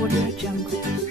Audio Jungle. Audio Jungle.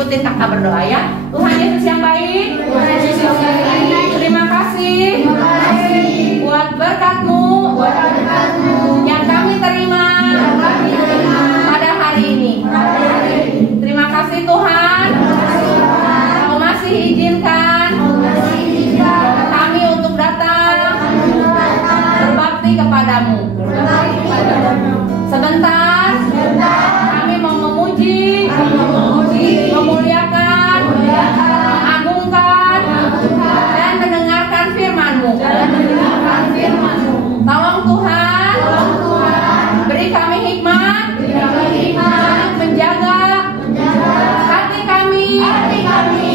ikutin kakak berdoa ya. Tuhan Yesus yang baik, terima kasih buat berkat-Mu yang kami terima pada hari ini. Terima kasih Tuhan, Kau masih izinkan kami untuk datang berbakti kepadamu. Sebentar kami mau memuji, memuliakan, mengagungkan, dan mendengarkan firman-Mu. Tolong Tuhan, beri kami hikmat untuk menjaga hati kami,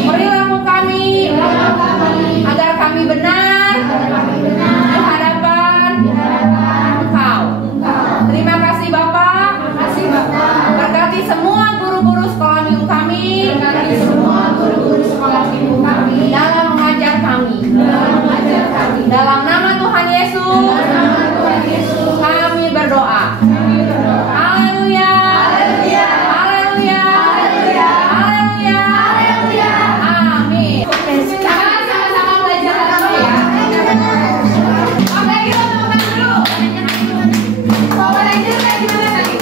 perilaku kami, agar kami benar di hadapan Engkau. Terima kasih Bapak. Berkati semua guru-guru sekolah minggu kami dalam mengajar kami. Dalam nama Tuhan Yesus kami berdoa. Haleluya. Haleluya. Haleluya. Amin. Sekarang sama-sama belajar dulu ya. Oke, kita tepuk tangan dulu. Power Ranger kayak gimana tadi?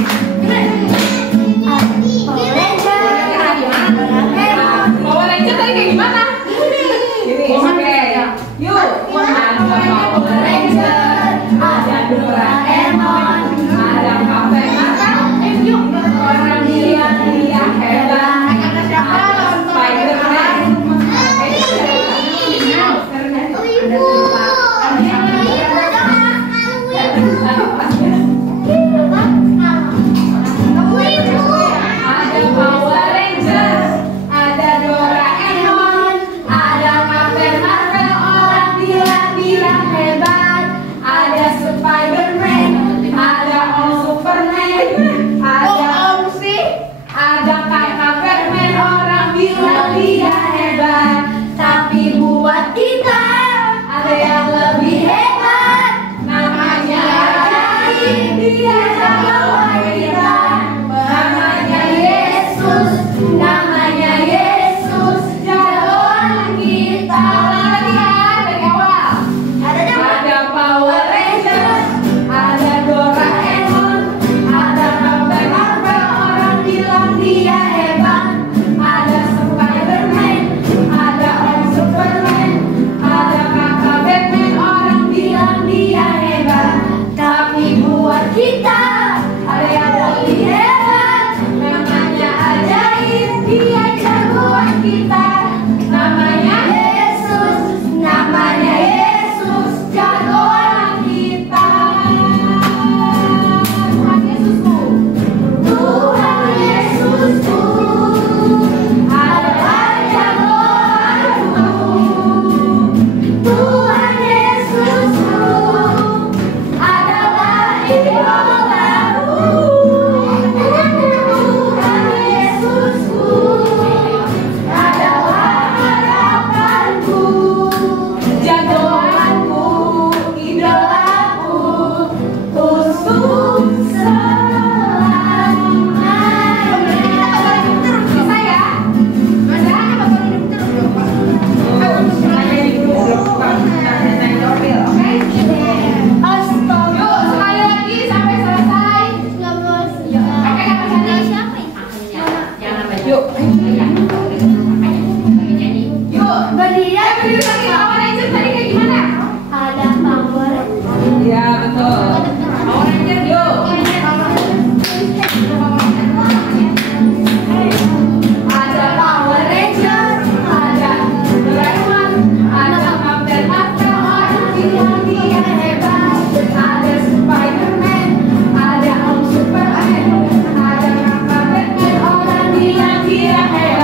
Power Ranger tadi kayak gimana? Oke. Yuk, ada Power Ranger, ada Doraemon, ada Captain Marvel, yuk orang dia hebat. Ada siapa? Spiderman. Ada Power Rangers, ada Doraemon, ada Captain Marvel, orang dia hebat. Ada Spiderman, ada Om Superman, ada Om sih, ada Kakak Batman, orang bilang dia hebat. Tapi buat kita ada yang lebih hebat, namanya ajaib, dia jagoan kita. Namanya Yesus, namanya Yesus, jagoan kita. Lagi ya, dari awal. Ada Power Rangers, ada Doraemon, ada Captain Marvel, orang bilang dia hebat. Ada Spiderman, ada Om Superman, ada Kakak Batman, orang bilang dia hebat. Tapi buat kita ada yang lebih hebat, namanya ajaib, dia jagoan kita. Namanya Yesus, namanya Yesus, jagoan kita. Tuhan Yesusku, Tuhan Yesusku adalah jagoanku. Tuhan Yesusku adalah idolaku. Tuhan Yesusku adalah harapanku, jagoanku, idolaku, untuk selamanya. Bisa ya? Masalahnya bakal hidup terus dong, Pak. Hanya di grup mobil, oke? Yuk, sekali lagi sampai selesai. Oke, apa sana? Jangan baju. Yuk, berdiri lagi. Power Ranger tadi kayak gimana? Ada Power Ranger. Iya, betul. Power Ranger, yuk. Ada Power Ranger, ada Doraemon, ada Captain Marvel, orang bilang dia hebat. ada Spiderman, Ada Om Superman, ada Kakak Batman, orang bilang dia hebat.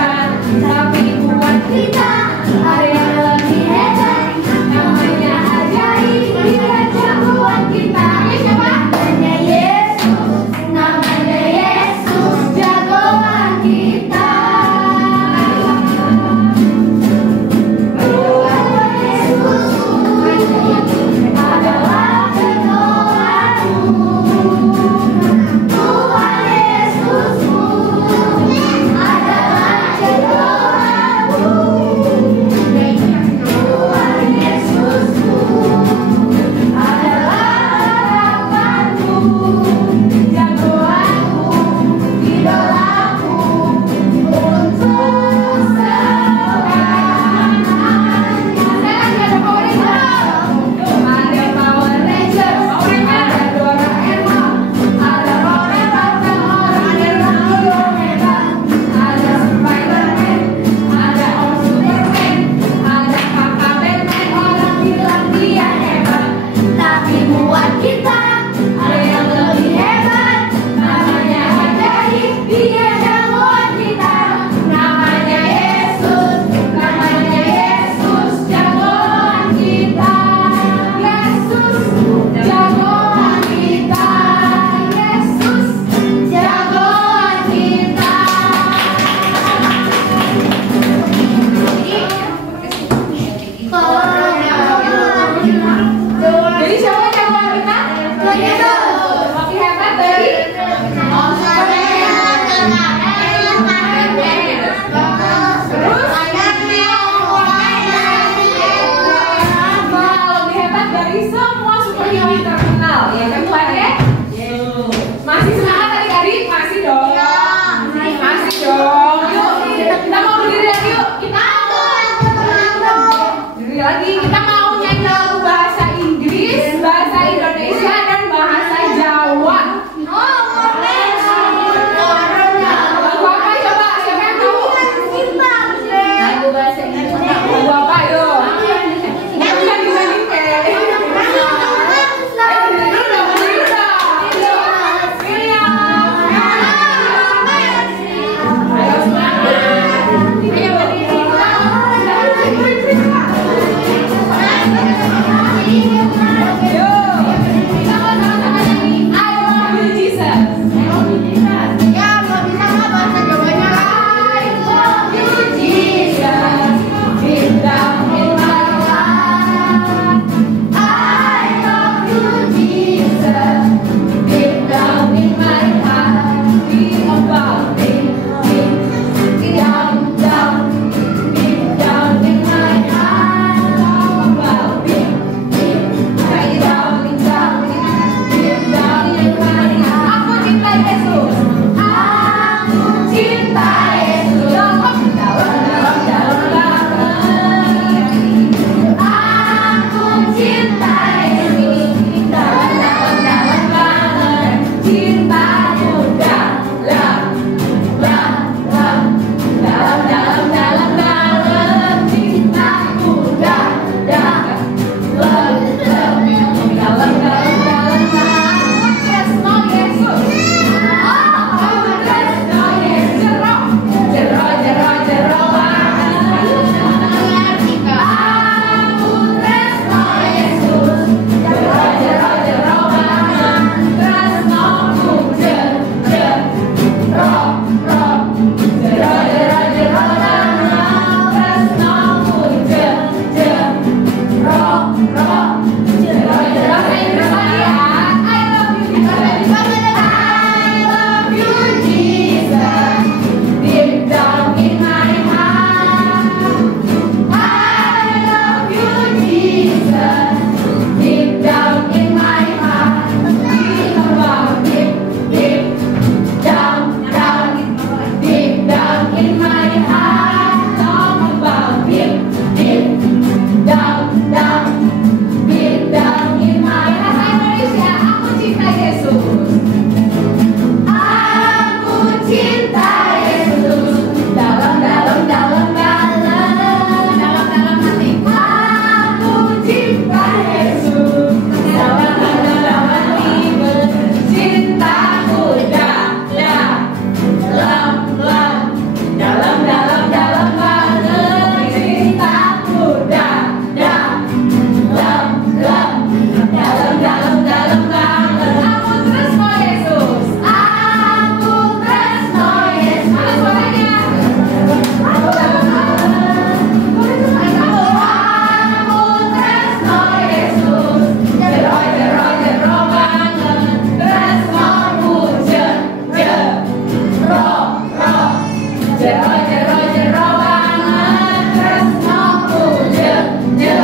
Jero jero jero banget tresno je je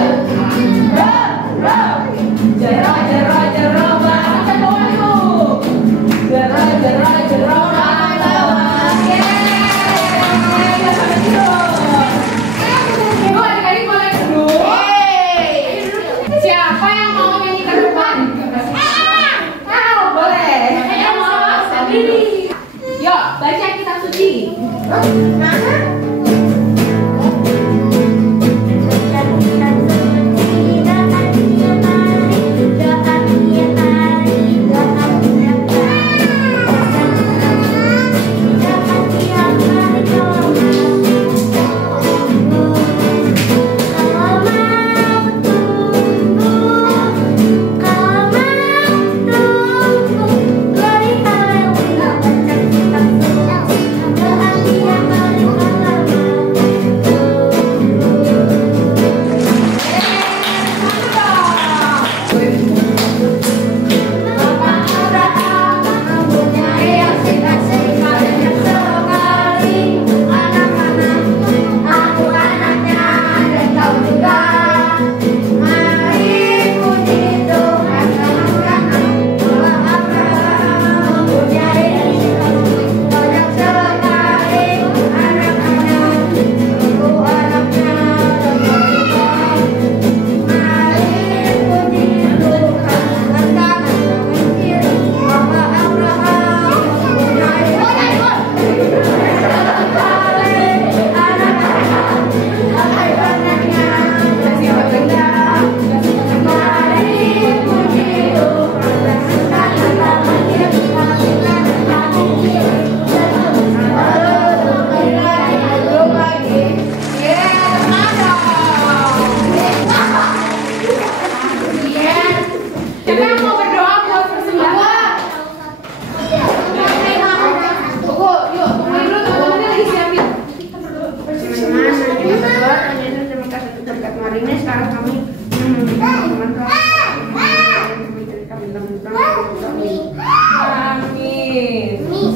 ro ro jero jero jero banget bawa yuk jero jero jero banget yeay sampai tidur. Ibu adik-adik boleh duduk. Siapa yang mau nyanyi ke depan? Boleh. Ayo mau sendiri. Yuk baca kitab suci.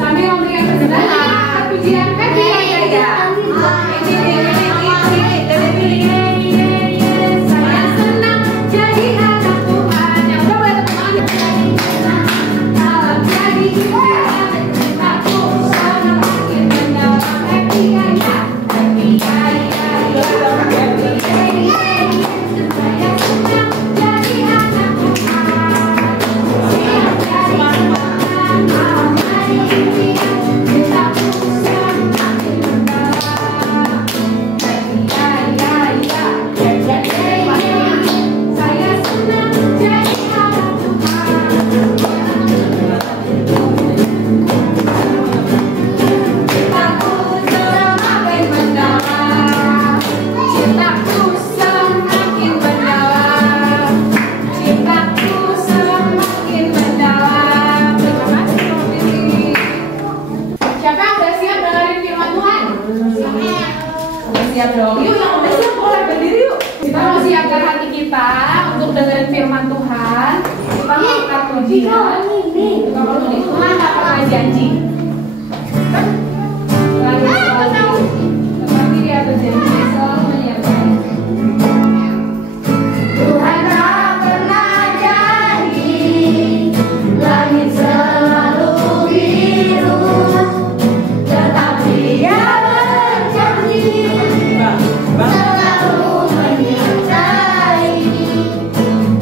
Sambil memberikan kesenangan, pujian kan ya. Saya senang jadi anak Tuhan. Yang boleh teman-teman. Jadi aku senang makin mendalam. Happy ya, happy ya, happy ya. Saya senang jadi anak Tuhan. Siap jadi teman. Siap dong, yuk yang udah siap boleh berdiri yuk. Kita mau siapkan hati kita untuk dengerin firman Tuhan. Kita mau angkat pujian. Kita mau tulis Tuhan tak pernah janji. Tetapi dia berjanji selalu menyertai. Tuhan tak pernah janji, langit selalu biru, tetapi Dia berjanji selalu menyertai.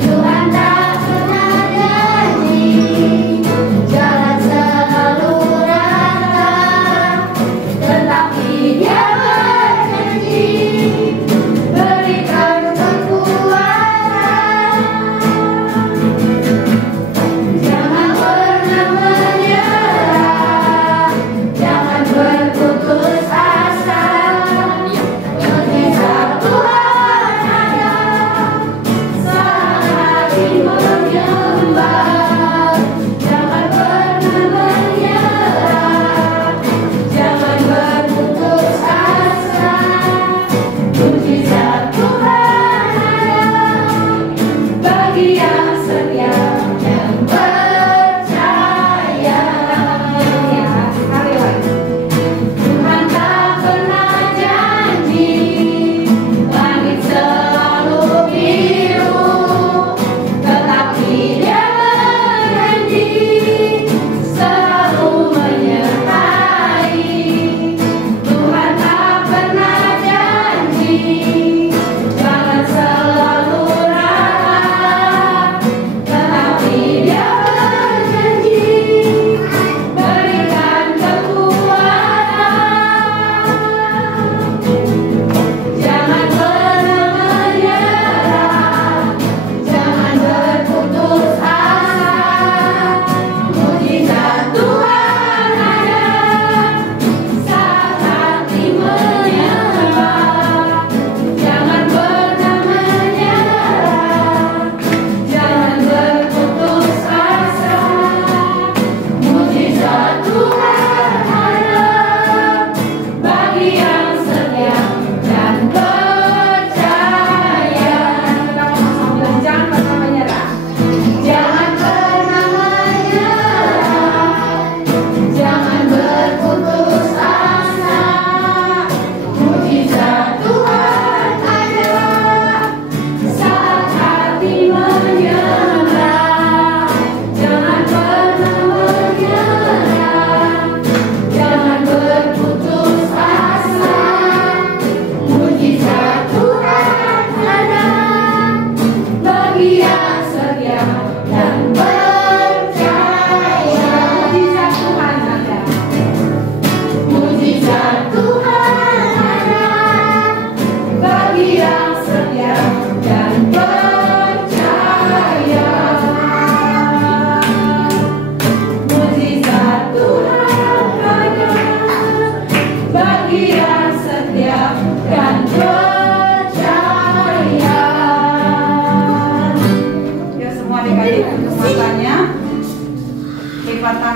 Tuhan tak pernah janji, jalan selalu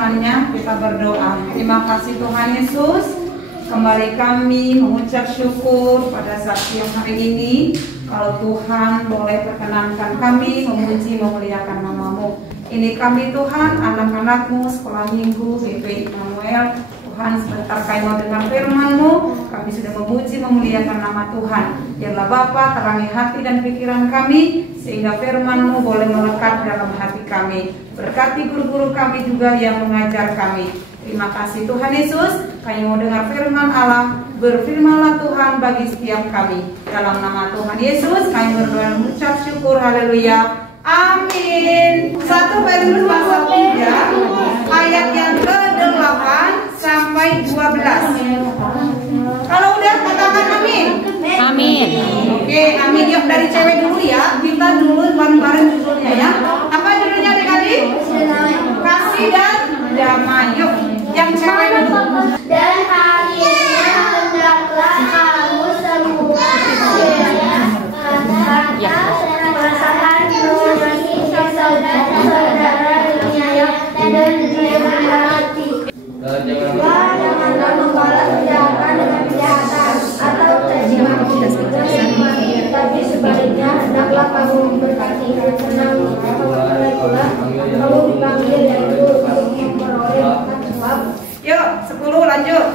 tangannya, kita berdoa. Terima kasih Tuhan Yesus. Kembali kami mengucap syukur pada saat siang hari ini. Kalau Tuhan boleh perkenankan kami memuji memuliakan nama-Mu. Ini kami Tuhan, anak-anak-Mu sekolah minggu BP Immanuel. Tuhan, sebentar kami mau dengar firman-Mu. Kami sudah memuji memuliakan nama Tuhan. Biarlah Bapa terangi hati dan pikiran kami, sehingga firman-Mu boleh melekat dalam hati kami. Berkati guru-guru kami juga yang mengajar kami. Terima kasih Tuhan Yesus, kami mau dengar firman Allah. Berfirmanlah Tuhan bagi setiap kami. Dalam nama Tuhan Yesus kami berdoa dan mengucap syukur. Haleluya. Amin. 1 Petrus pasal 3 ayat yang ke-8 sampai 12. Kalau udah katakan amin. Amin. Oke, amin. Yuk dari cewek dulu ya. Kita dulu bareng-bareng judulnya ya. Apa judulnya adik-adik? Kasih dan damai. Yuk, yang cewek dulu. Dan akhirnya hendaklah kamu semua perasaan mengasihi saudara-saudara menyayang dan dirahmati. Janganlah membalas kejahatan dengan kejahatan atau caci maki dengan maki, tapi sebaliknya hendaklah kamu memberkati dan senang. Kamu dipanggil yaitu untuk memperoleh sebab. Yuk, 10 lanjut.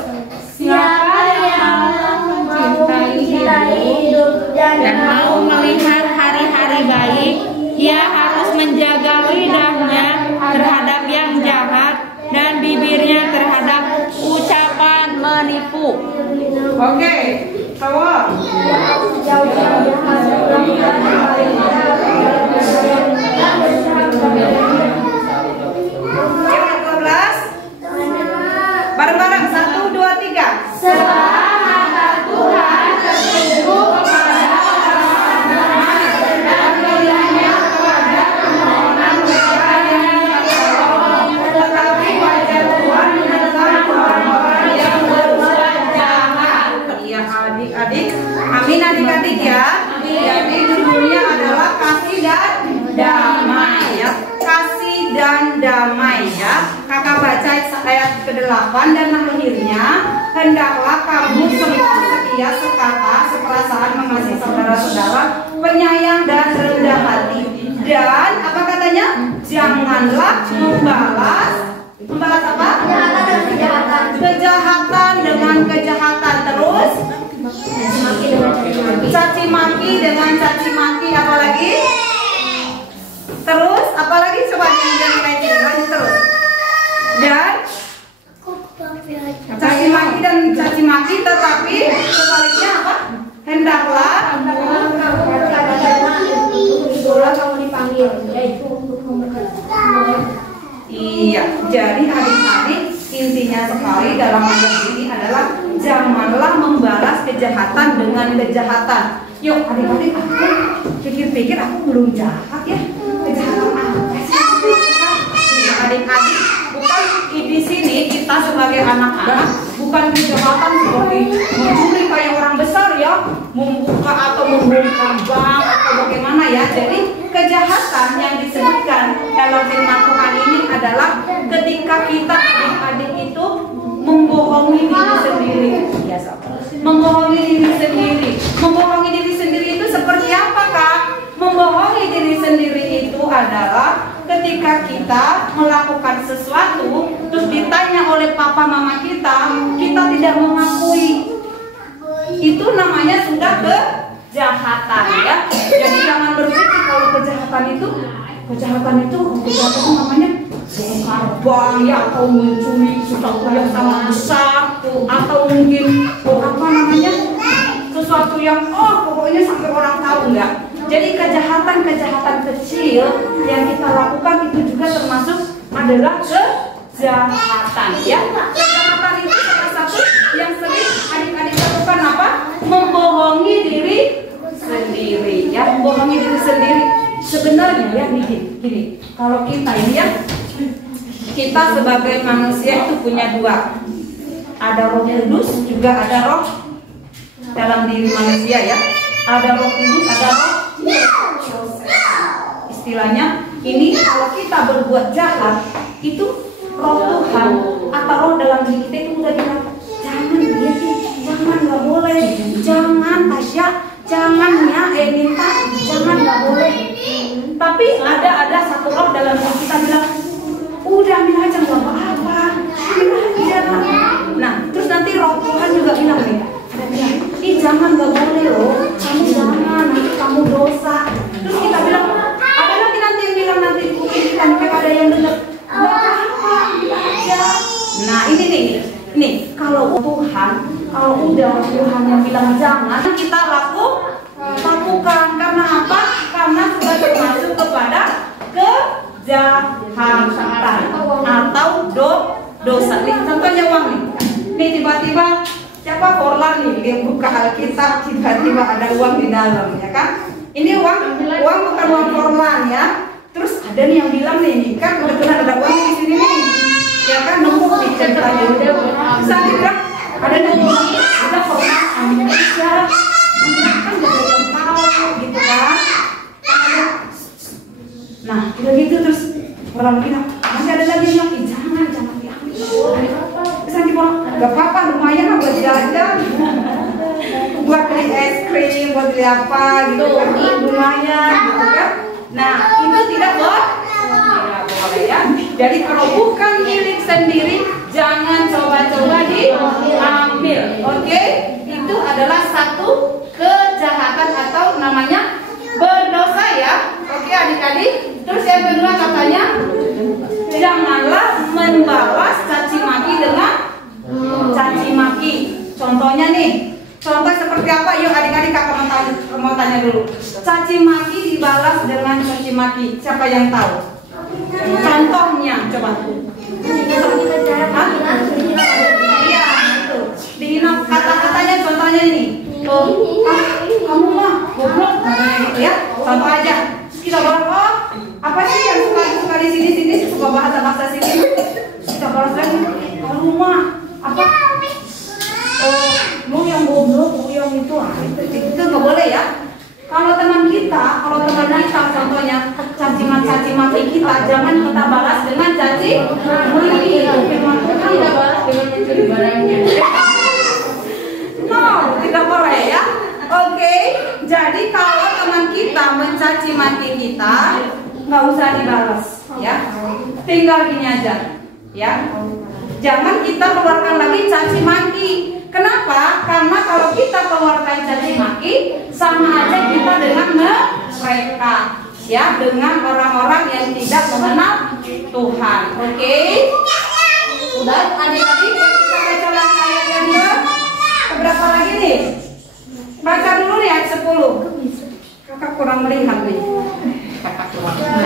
Siapa yang mau mencintai hidup dan mau melihat hari-hari baik, ia harus menjaga lidahnya terhadap yang jahat dan bibirnya terhadap ucapan menipu. Oke, cowok. Yang 12. Bareng-bareng 1, 2, 3. Sebab Tuhan tersungguh kepada orang-orang dan pilihannya kepada permohonan mereka yang tertolong, tetapi wajah Tuhan menentang orang-orang yang berbuat jahat. Iya adik-adik. Amin adik-adik ya. Jadi judulnya adalah kasih dan damai ya. Kasih dan damai ya. Kakak baca ayat ke-8 dan akhirnya hendaklah kamu semua setia sekata seperasaan mengasihi saudara-saudara, penyayang dan rendah hati. Dan apa katanya? Janganlah membalas apa? Kejahatan dengan kejahatan. Terus caci maki dengan caci maki. Apalagi? Terus apalagi? Coba yang lain lanjut terus. Dan caci maki dan caci maki, tetapi sebaliknya apa? Hendaklah kamu dipanggil, yaitu untuk memberkati. Iya, jadi adik-adik intinya sekali dalam ayat ini adalah janganlah membalas kejahatan dengan kejahatan. Yuk adik-adik, aku pikir-pikir aku belum jahat ya. Kejahatan apa sih? Adik-adik, bukan di sini kita sebagai anak-anak bukan kejahatan seperti mencuri kayak orang besar ya, membuka atau membongkar bank atau bagaimana ya. Jadi kejahatan yang disebutkan dalam firman Tuhan ini adalah ketika kita adik-adik itu membohongi diri sendiri. Membohongi diri sendiri. Membohongi diri sendiri itu seperti apa, Kak? Membohongi diri sendiri itu adalah ketika kita melakukan sesuatu terus ditanya oleh papa mama kita tidak mengakui. Itu namanya sudah kejahatan ya. Jadi jangan berpikir kalau kejahatan itu namanya bongkar bank ya, atau mencuri sesuatu yang sangat besar, atau mungkin sesuatu yang pokoknya sampai orang tahu enggak. Jadi kejahatan kecil yang kita lakukan itu juga termasuk adalah kejahatan ya. Kejahatan itu salah satu yang sering adik-adik lakukan apa? Membohongi diri sendiri ya, membohongi diri sendiri. Sebenarnya ya gini, kalau kita ini ya, kita sebagai manusia itu punya dua. Ada Roh Kudus, juga ada roh dalam diri manusia ya. Ada Roh Kudus, ada roh. Istilahnya ini kalau kita berbuat jahat itu roh Tuhan atau roh dalam diri kita itu udah bilang, jangan gitu, jangan, nggak boleh, jangan Tasya, jangan ya Enita, jangan, nggak boleh. Tapi ada satu roh dalam diri kita bilang, udah ambil aja, nggak apa-apa, ambil aja. Nah, terus nanti roh Tuhan juga bilang nih, ada bilang, ih jangan, nggak boleh loh, kamu jangan, nanti kamu dosa. Terus kita bilang, ada lagi nanti yang bilang nanti di kuping kita, ada yang dengar, nggak apa-apa, ambil aja. Nah ini nih, kalau Tuhan, kalau udah Tuhan yang bilang jangan, kita lakukan. Karena apa? Karena sudah termasuk kepada kejahatan atau dosa. Nih contohnya uang nih. Nih tiba-tiba siapa Forlan nih, dia buka Alkitab, tiba-tiba ada uang di dalam, ya kan? Ini uang bukan uang Forlan ya. Terus ada nih yang bilang nih, kan kebetulan ada uang di sini nih. Ya kan, nunggu di ceritanya udah bisa bilang ada nunggu ada Forlan ambil aja. Kan gak ada yang tahu gitu kan. Nah udah gitu terus orang bilang masih ada lagi yang bilang jangan diambil. Terus nanti bilang gak apa-apa, lumayan lah buat jajan, buat beli es krim, buat beli apa gitu kan, lumayan gitu kan. Nah itu tidak boleh ya. Jadi kalau bukan milik sendiri jangan coba-coba diambil. Oke? Itu adalah satu kejahatan atau namanya berdosa ya. Oke adik-adik. Terus yang kedua katanya janganlah membalas caci maki dengan caci maki. Contohnya nih, contoh seperti apa? Yuk adik-adik kakak mau tanya dulu. Caci maki dibalas dengan caci maki. Siapa yang tahu? Contohnya coba. Iya itu. Dihina kata-katanya contohnya ini. Kamu mah goblok gitu ya. Contoh aja. Kita balas apa sih yang suka di sini suka bahasa sini. Kita balas lagi. Kamu mah apa? Lu yang goblok, lu yang itu nggak boleh ya. Kalau teman kita contohnya caci maki kita, jangan kita balas dengan caci maki. Firman Tuhan tidak balas dengan mencuri barangnya. No, tidak boleh ya. Oke, jadi kalau teman kita mencaci maki kita, nggak usah dibalas, ya. Tinggal gini aja, ya. Jangan kita keluarkan lagi caci maki. Kenapa? Karena kalau kita keluarkan caci maki, sama aja kita dengan mereka, ya, dengan orang-orang yang tidak mengenal Tuhan. Oke? Udah, adik-adik, kita baca lagi ayatnya dulu. Berapa lagi nih? Baca dulu nih ayat 10. Kakak kurang melihat nih.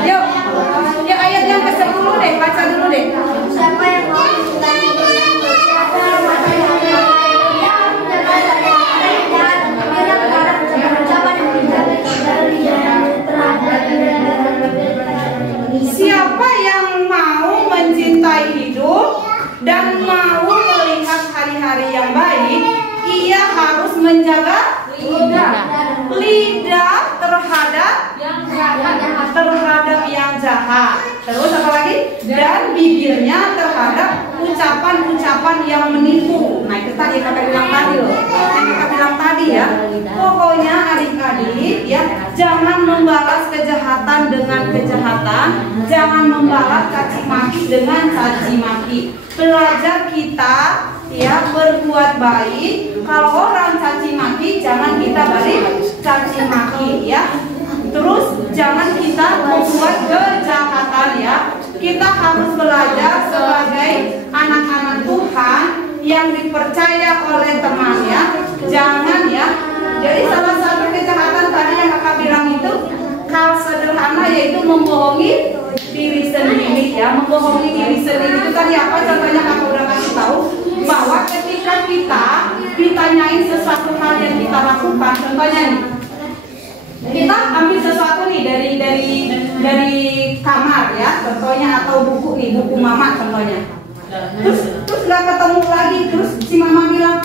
Yuk, ya ayat yang ke-10 deh, baca dulu deh. Siapa yang mau mengulangi dengan berkata siapa yang mau mencintai hidup dan mau melihat hari-hari yang baik, ia harus menjaga lidah terhadap yang jahat. Terus apa lagi? Dan bibirnya terhadap ucapan-ucapan yang menipu. Nah itu tadi kakak bilang tadi loh. Yang kakak bilang tadi ya. Pokoknya adik-adik ya, jangan membalas kejahatan dengan kejahatan, jangan membalas caci maki dengan caci maki. Belajar kita ya berbuat baik. Kalau orang caci maki, jangan kita balik caci maki ya. Terus jangan kita membuat kejahatan ya. Kita harus belajar sebagai anak-anak Tuhan yang dipercaya oleh teman ya. Jangan ya. Jadi salah satu kejahatan tadi yang kakak bilang itu hal sederhana, yaitu membohongi diri sendiri ya. Membohongi diri sendiri itu tadi apa? Contohnya kakak udah kasih tahu bahwa ketika kita ditanyain sesuatu hal yang kita lakukan, contohnya nih, kita ambil sesuatu nih dari kamar ya, contohnya, atau buku nih, buku mama contohnya. Terus nggak ketemu lagi, terus si mama bilang,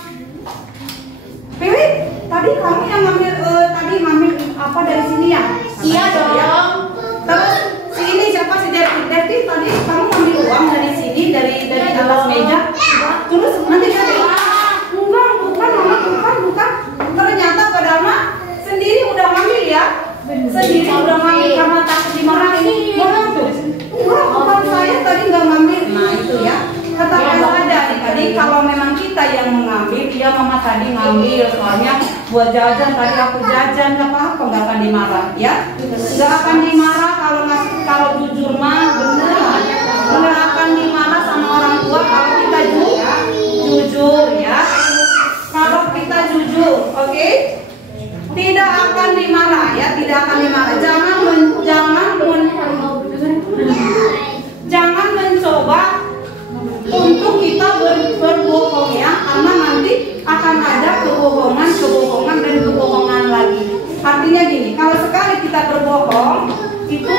Pilih, tadi kamu yang ngambil apa dari sini ya? Iya dong. Terus si ini siapa, si Derti tadi kamu ngambil uang dari sini, dari Terus nanti dia bilang, enggak, bukan mama, bukan. Ternyata padahal mah sendiri udah ngambil ya. Sendiri udah ngambil karena takut dimarahin. Mama tuh, enggak, bukan saya tadi nggak ngambil. Nah itu ya. Katakan saja tadi kalau memang kita yang mengambil, dia mama tadi ngambil, soalnya buat jajan tadi aku jajan, nggak apa-apa, nggak akan dimarah ya. Nggak akan dimarah kalau jujur mah bener. Nggak akan dimarah sama orang tua kalau kita jujur ya. Kalau kita jujur, oke? Tidak akan dimarah ya, tidak akan dimarah. Jangan mencoba untuk kita berbohong ya, karena nanti akan ada kebohongan dan kebohongan lagi. Artinya gini, kalau sekali kita berbohong itu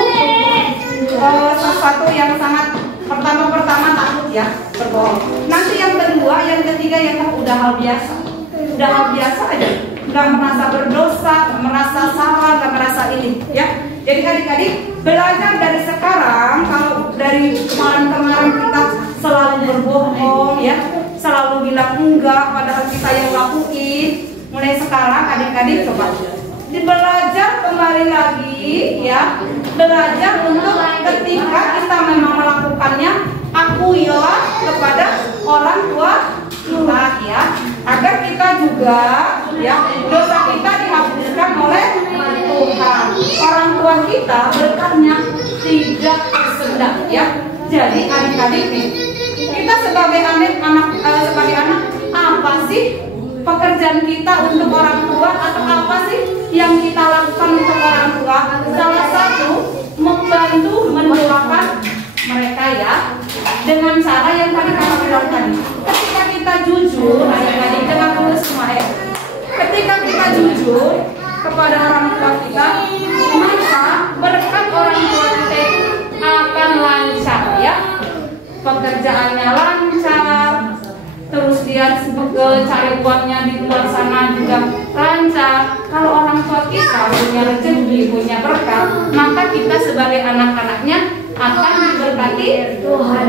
sesuatu yang sangat pertama takut ya, berbohong. Nanti yang kedua, yang ketiga yang udah hal biasa aja, nggak merasa berdosa, nggak merasa salah, nggak merasa ini ya. Jadi adik-adik belajar dari sekarang. Kalau dari kemarin kita selalu berbohong ya, selalu bilang enggak padahal kita yang lakuin. Mulai sekarang adik-adik coba belajar kembali lagi ya, belajar untuk ketika kita memang melakukannya akuilah kepada orang tua kita ya, agar kita juga ya dosa kita dihapuskan oleh Tuhan. Orang tua kita berkahnya tidak tersendat ya. Jadi adik-adik nih, kita sebagai anak apa sih pekerjaan kita untuk orang tua, atau apa sih yang kita lakukan untuk orang tua? Salah satu membantu mendoakan mereka ya, dengan cara yang tadi kakak bilang tadi. Ketika kita jujur, adik-adik dengar dulu semua ya. Ketika kita jujur kepada orang tua kita, maka berkat orang tua kita itu akan lancar ya, pekerjaannya lancar, terus dia cari uangnya di luar sana juga lancar. Kalau orang tua kita punya rezeki, punya berkat, maka kita sebagai anak-anaknya akan diberkati Tuhan,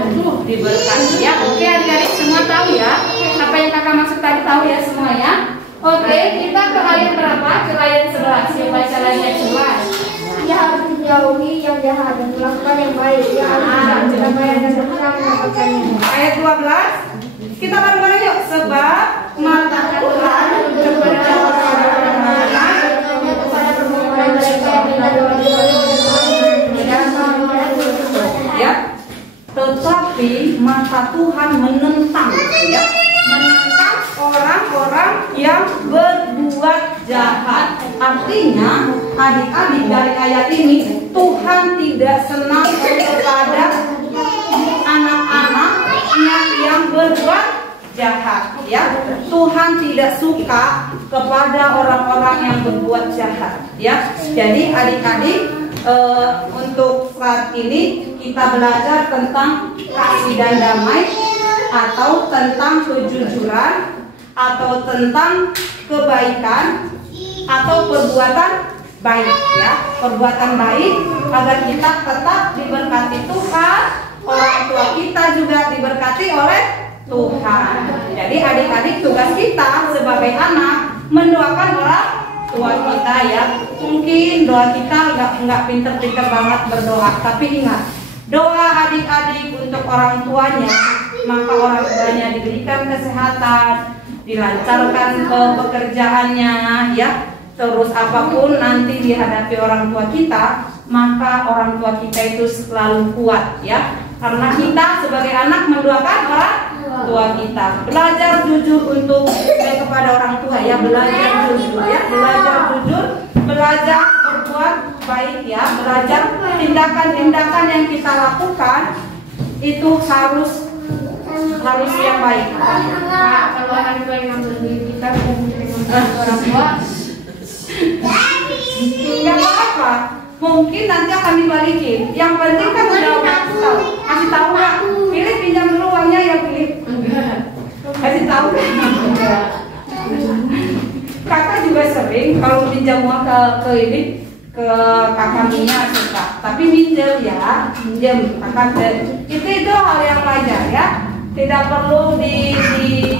diberkati ya. Oke adik-adik semua tahu ya apa yang kakak maksud tadi, tahu ya semua ya. Oke, kita ke ayat berapa? Ke ayat 11. Yuk baca lagi ayat 11. Ia harus menjauhi yang jahat dan melakukan yang baik. Ia harus berdamai dan berusaha mendapatkannya. Ayat 12. Kita bareng-bareng yuk. Sebab mata Tuhan kepada orang-orang beriman, kepada permohonan mereka yang minta doa-doa ya. Tetapi mata Tuhan menentang ya, menentang orang-orang yang berbuat jahat. Artinya adik-adik dari ayat ini, Tuhan tidak senang kepada anak-anaknya yang berbuat jahat ya. Tuhan tidak suka kepada orang-orang yang berbuat jahat ya. Jadi adik-adik, untuk saat ini kita belajar tentang kasih dan damai, atau tentang kejujuran, atau tentang kebaikan, atau perbuatan baik ya, perbuatan baik agar kita tetap diberkati Tuhan, orang tua kita juga diberkati oleh Tuhan. Jadi adik-adik, tugas kita sebagai anak mendoakan orang tua kita ya. Mungkin doa kita nggak pinter-pinter banget berdoa, tapi ingat, doa adik-adik untuk orang tuanya, maka orang tuanya diberikan kesehatan, dilancarkan pekerjaannya ya. Terus apapun nanti dihadapi orang tua kita, maka orang tua kita itu selalu kuat ya. Karena kita sebagai anak mendoakan orang tua kita. Belajar jujur untuk kepada orang tua ya, belajar jujur ya, belajar jujur, belajar berbuat baik ya, belajar tindakan-tindakan yang kita lakukan itu harus yang baik. Nah, kalau orang tua yang ngambil duit kita bukan orang tua, nggak apa-apa, mungkin nanti akan dibalikin. Yang penting kan udah kasih tahu nggak? Pilih pinjam dulu uangnya ya, pilih. Kasih tahu kan? Kakak juga sering kalau pinjam uang ke ini, ke kakak Mia suka, tapi minjem ya, minjem kakak. Itu hal yang wajar ya. tidak perlu di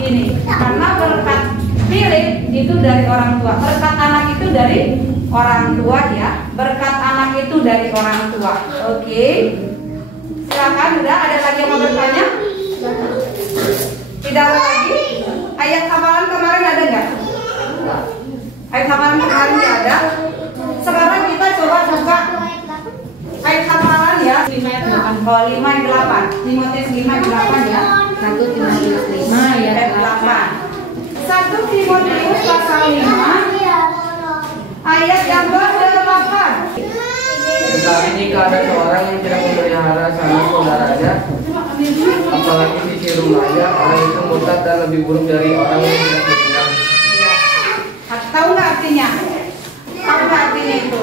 ini, karena berkat Philip itu dari orang tua, berkat anak itu dari orang tua ya, berkat anak itu dari orang tua. Oke, silakan. Udah ada lagi yang mau bertanya? Tidak ada lagi? Ayat hafalan kemarin ada nggak? Ayat hafalan kemarin nggak ada. Sekarang kita coba buka ayat hafalan ya. 5 ayat 8. Timotius 5 ayat 8 ya. 1 Timotius 5 ayat 8. 1 Timotius pasal 5 ayat yang ke-8. Tetapi jika ada seorang yang tidak memelihara sanak saudaranya, apalagi di rumahnya, orang itu murtad dan lebih buruk dari orang yang tidak beriman. Tahu nggak artinya? Tahu nggak artinya itu?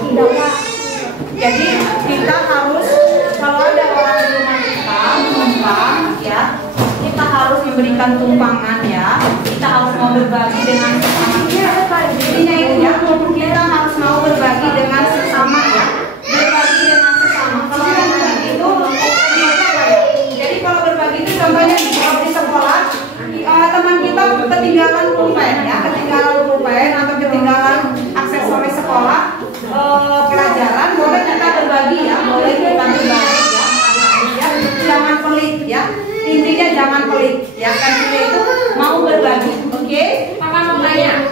Jadi kita harus, kalau ada orang di rumah kita menumpang ya, kita harus memberikan tumpangan ya. Kita harus mau berbagi dengan sesama kita. Intinya itu ya, kita harus mau berbagi dengan sesama ya. Berbagi dengan sesama. Kalau ada anak itu apa ya? Jadi kalau berbagi itu contohnya kalau di sekolah, teman kita ketinggalan pulpen ya, ketinggalan pulpen atau ketinggalan aksesoris sekolah, pelajaran, boleh kita berbagi ya, boleh kita berbagi ya, jangan pelit ya, intinya jangan pelit ya, kan kita itu mau berbagi. Oke? Kakak mau tanya,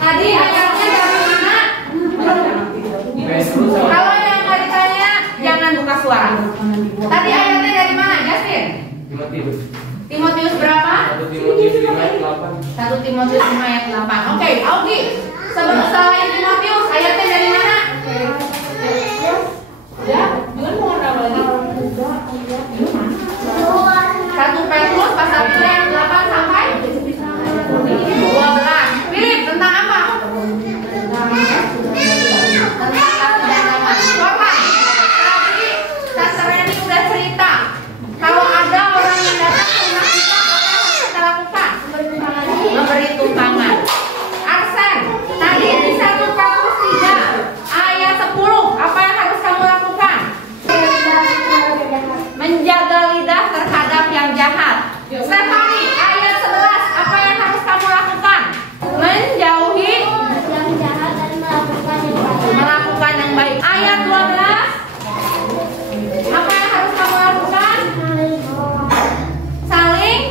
tadi ayatnya dari mana? Kalau yang nggak ditanya jangan buka suara. Tadi ayatnya dari mana, Justin? Timotius berapa? 1 Timotius 5 ayat 8. 1 Timotius 5 ayat 8. Oke, Augie. Selain Timotius, ayatnya dari mana? Ya, Jun mau nambah lagi. 1 Petrus pasal 3 ayat 8 sampai 12. Philip, tentang apa? Tentang kasih dan damai. Coba. Tadi Sister Reni udah cerita. Kalau ada orang yang datang ke rumah kita, apa yang harus kita lakukan? Memberi tumpangan. Arsen, tadi di 1 Petrus 3 ayat 10, apa yang harus kamu lakukan? Menjaga lidah terhadap yang jahat. Stephanie, ayat 11, apa yang harus kamu lakukan? Menjauhi yang jahat dan melakukan yang baik. Ayat 12, apa yang harus kamu lakukan? Saling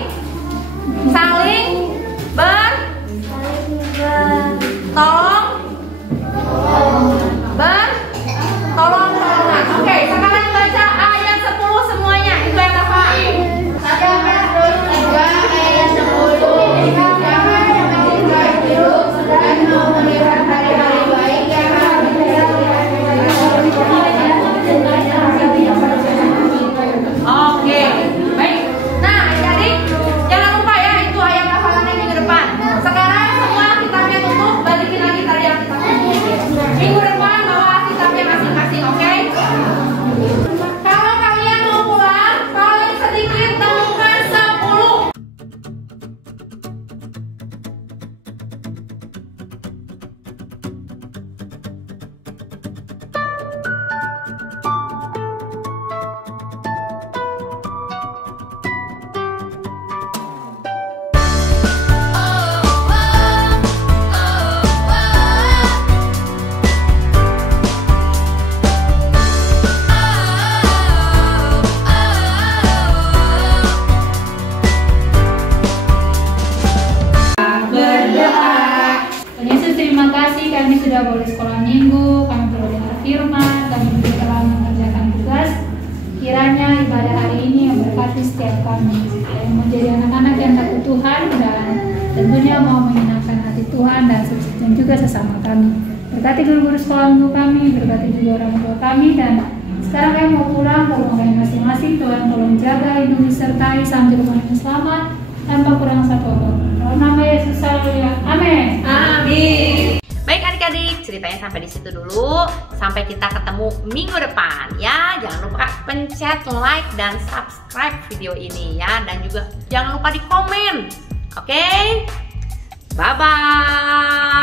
bertolong-tolongan. Oke, sekarang baca ayat 10 semuanya. Itu yang apa? 1 Petrus 3 ayat 10. Jangan mencintai hidup dan mau melihat hari-hari baik yang akan Oke, baik. Nah, adik-adik, jangan lupa ya itu ayat hafalannya minggu depan. Sekarang semua kitabnya tutup, balikin lagi tadi yang kita minggu depan bawa kitabnya masing-masing, oke? Kalau kalian mau pulang, paling sedikit temukan 10. Terima kasih kami sudah boleh sekolah minggu, kami boleh dengar firman, kami juga telah mengerjakan tugas. Kiranya ibadah hari ini yang berkati setiap kami, yang menjadi anak-anak yang takut Tuhan dan tentunya mau menyenangkan hati Tuhan dan juga sesama kami. Berkati guru-guru sekolah minggu kami, berkati juga orang tua kami, dan sekarang kami mau pulang ke rumah kami masing-masing. Tuhan tolong jaga, lindungi, sertai sampai rumah kami selamat tanpa kurang satu apapun. Dalam nama Yesus haleluya. Amin. Amin. Baik adik-adik, ceritanya sampai di situ dulu. Sampai kita ketemu minggu depan ya. Jangan lupa pencet like dan subscribe video ini ya, dan juga jangan lupa di komen. Oke? Bye bye.